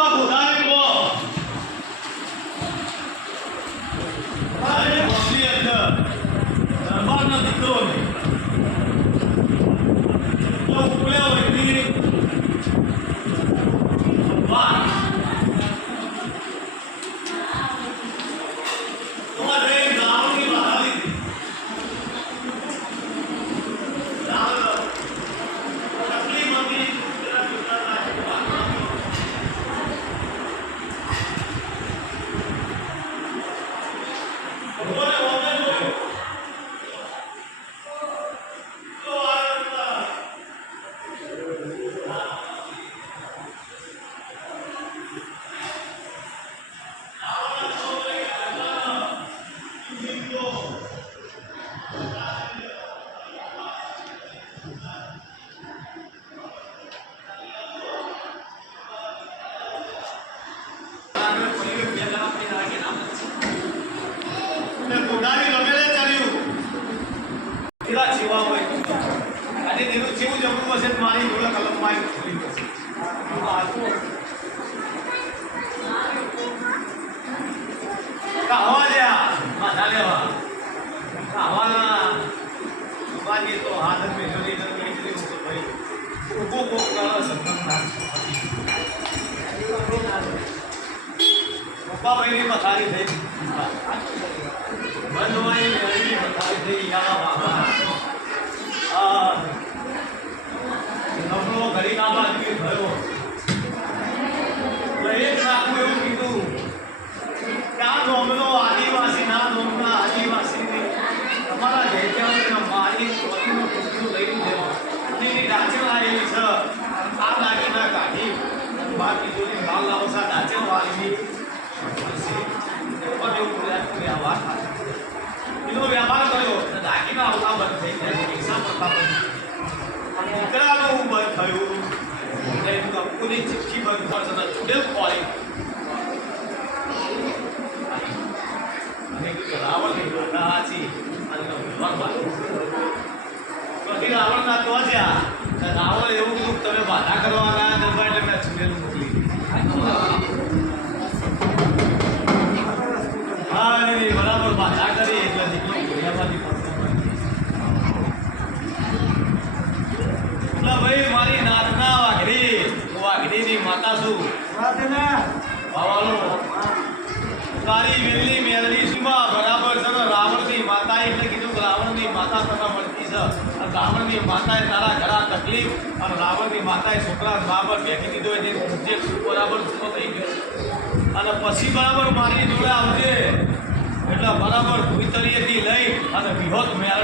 পাবো রাজ કાહવાના બાજી તો હાથ મેળવી ઊભો કોક કરો સંગમના પપ્પા ભાઈની પથારી થઈ બંધવાઈ મેળવી પથારી થઈ યા બાબા આ ઘડી ના દીકરાનું બંધ થયું એટલે કંપની ચિઠ્ઠી બંધ થશે તો ચૂડેલ ખોલી અને કીધું રાવણની માતા હાચી અને એનો વિવાહ બાંધ્યો. પછી રાવણના તો જ્યાં રાવણ એવું કીધું તમે બાધા કરવા ગયા દરબાર એટલે મેં ચૂડેલ મોકલી હા અને એ બરાબર બાધા કરી એટલે દીકરો ઘોડિયામાંથી પડતો એટલે ભાઈ મારી નાતના વાઘરી હું વાઘરીની માતા છું બરાબર છે ને? રાવણની એટલે કીધું રાવણની માતા તને મળતી છે. અને માતાએ તારા ઘણા તકલીફ અને રાવણની માતાએ છોકરા બરાબર બેઠી દીધો જે બરાબર છૂટો થઈ ગયો. અને પછી બરાબર મારી જોડે આવજે. એટલે બરાબર ભૂતરીએથી લઈ અને વિહોત મેળ